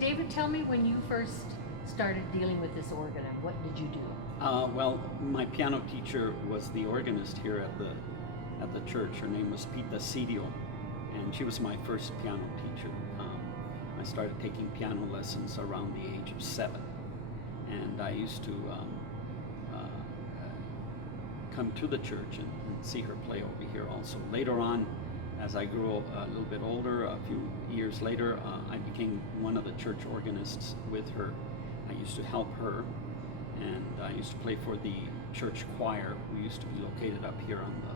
David, tell me when you first started dealing with this organ and what did you do? Well, my piano teacher was the organist here at the church. Her name was Pita Sidio, and she was my first piano teacher. I started taking piano lessons around the age of 7, and I used to come to the church and see her play over here also. Later on, as I grew a little bit older, a few years later, I became one of the church organists with her. I used to help her, and I used to play for the church choir. We used to be located up here on the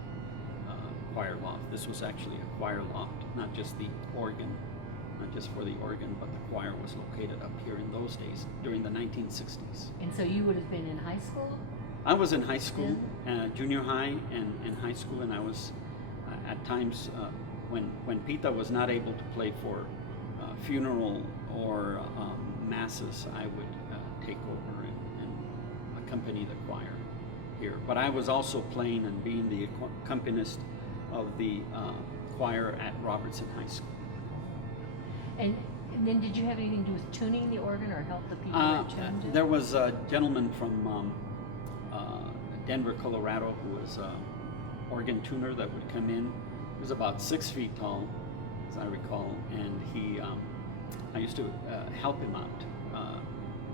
choir loft. This was actually a choir loft, not just the organ, not just for the organ, but the choir was located up here in those days, during the 1960s. And so you would have been in high school? I was in high school, junior high and high school, and I was at times when Pita was not able to play for funeral or masses, I would take over and accompany the choir here. But I was also playing and being the accompanist of the choir at Robertson High School. And then did you have anything to do with tuning the organ or help the people that tuned it? There was a gentleman from Denver, Colorado, who was an organ tuner that would come in. He was about 6 feet tall, as I recall, and I used to help him out,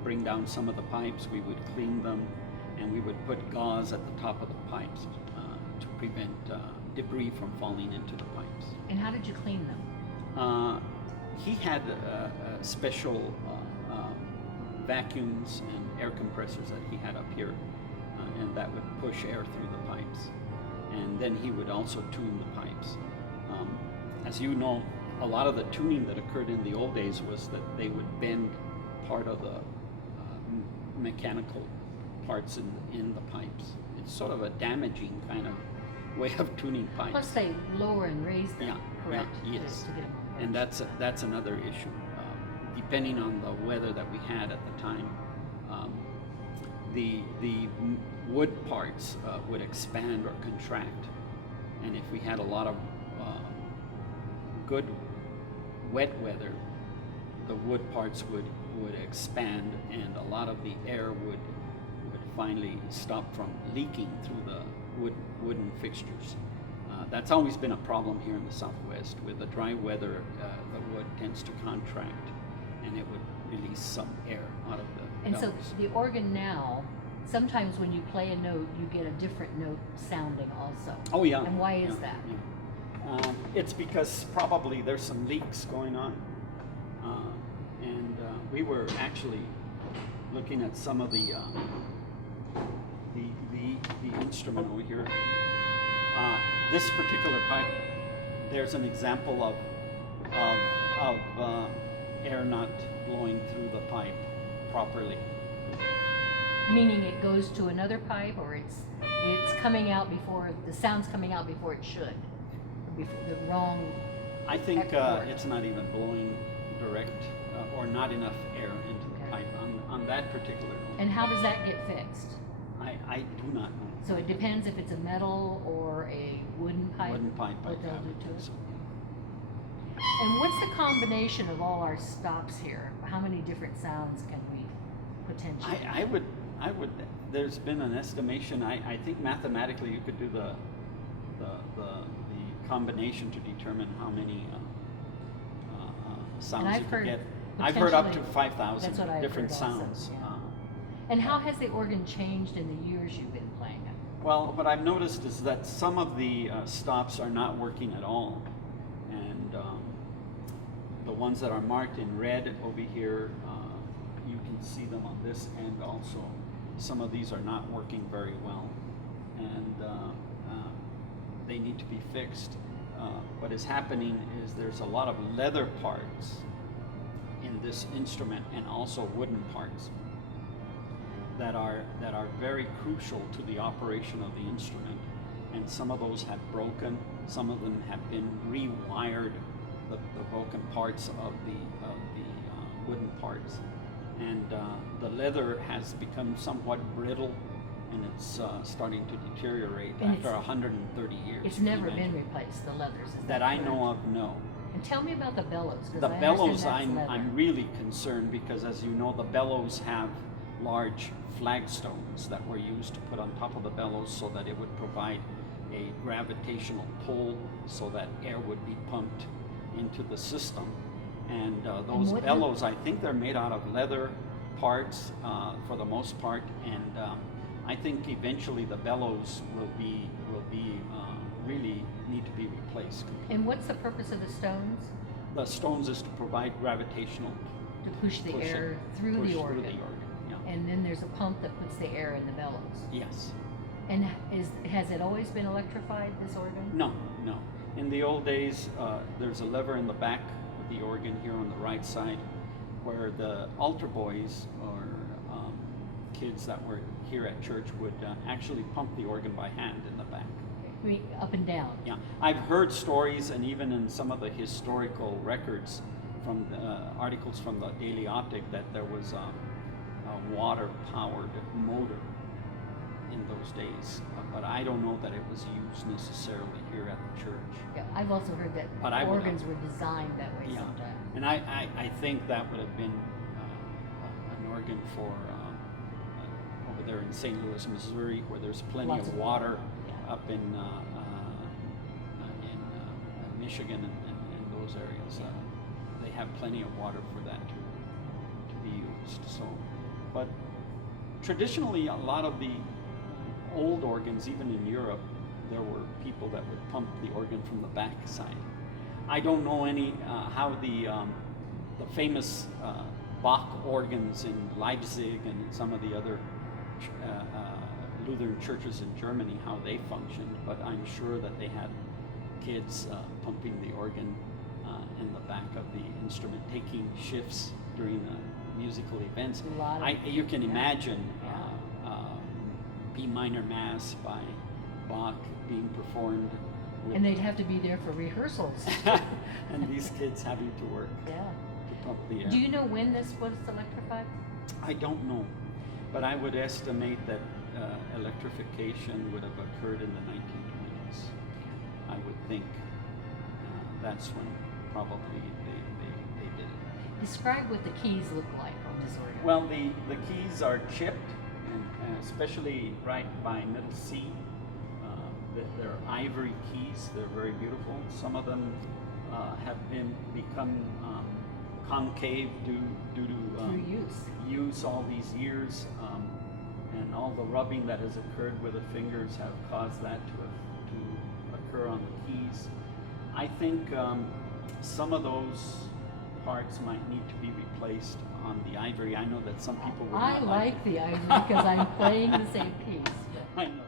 bring down some of the pipes. We would clean them, and we would put gauze at the top of the pipes to prevent debris from falling into the pipes. And how did you clean them? He had special vacuums and air compressors that he had up here, and that would push air through the pipes. And then he would also tune the pipes. As you know, a lot of the tuning that occurred in the old days was that they would bend part of the mechanical parts in the pipes. It's sort of a damaging kind of way of tuning pipes. Plus they lower and raise them, correct? Yeah, yes. To get them And that's another issue. Depending on the weather that we had at the time, the wood parts would expand or contract, and if we had a lot of good wet weather, the wood parts would expand, and a lot of the air would finally stop from leaking through the wooden fixtures. That's always been a problem here in the Southwest. With the dry weather, the wood tends to contract, and it would release some air out of the And bellows. so the organ now, sometimes when you play a note, you get a different note sounding also. Oh yeah. And why is that? Yeah. It's because probably there's some leaks going on, and we were actually looking at some of the instrument over here. This particular pipe, there's an example of air not blowing through the pipe properly. Meaning it goes to another pipe, or it's coming out before, the sound's coming out before it should, before the wrong. I think it's not even blowing direct or not enough air into the pipe on that particular note. And how does that get fixed? I do not know. So it depends if it's a metal or a wooden pipe. Wooden pipe, what they'll I do to think it. so. And what's the combination of all our stops here? How many different sounds can we potentially? I would. There's been an estimation. I think mathematically you could do the combination to determine how many sounds you could get. I've heard up to 5,000 different sounds. Also, yeah. And how has the organ changed in the years you've been playing it? Well, what I've noticed is that some of the stops are not working at all, and the ones that are marked in red over here, you can see them on this end also. Some of these are not working very well, and they need to be fixed. What is happening is there's a lot of leather parts in this instrument, and also wooden parts that are very crucial to the operation of the instrument, and some of those have broken. Some of them have been rewired, the broken parts of the wooden parts, and the leather has become somewhat brittle, and it's starting to deteriorate And after 130 years. It's never been replaced, the leathers. That I know of, no. And tell me about the bellows. 'Cause The I bellows, understand that's I'm leather. really concerned because, as you know, the bellows have large flagstones that were used to put on top of the bellows so that it would provide a gravitational pull so that air would be pumped into the system. And those what do- bellows, I think they're made out of leather parts for the most part, and I think eventually the bellows will be really need to be replaced. And what's the purpose of the stones? The stones is to provide gravitational To push the push it- air through push the organ. Yeah. And then there's a pump that puts the air in the bellows. Yes. And has it always been electrified, this organ? No. In the old days, there's a lever in the back of the organ here on the right side, where the altar boys or kids that were here at church would actually pump the organ by hand in the back. I mean, up and down. Yeah, I've heard stories, and even in some of the historical records from articles from the Daily Optic, that there was a water-powered motor in those days, but I don't know that it was used necessarily here at the church. Yeah, I've also heard that But I would- organs were designed that way Yeah, sometimes. and I think that would have been an organ for over there in St. Louis, Missouri, where there's plenty Lots of of water. Yeah. Up in Michigan and those areas, they have plenty of water for that to be used. So, but traditionally, a lot of the old organs, even in Europe, there were people that would pump the organ from the back side. I don't know how the famous Bach organs in Leipzig and some of the other Lutheran churches in Germany, how they functioned, but I'm sure that they had kids pumping the organ in the back of the instrument, taking shifts during the musical events. A lot of- You can yeah. imagine Yeah. B minor Mass by Bach being performed with And they'd have to be there for rehearsals. and these kids having to work Yeah. to pump the air. Do you know when this was electrified? I don't know, but I would estimate that electrification would have occurred in the 1920s. I would think that's when probably they did it. Describe what the keys look like on this organ. Well, the keys are chipped, and especially right by middle C. They're ivory keys. They're very beautiful. Some of them have become concave due to Through use. all these years, and all the rubbing that has occurred with the fingers have caused that to occur on the keys. I think some of those parts might need to be replaced on the ivory. I know that some people would I not like the ivory because I'm playing the same piece. I know.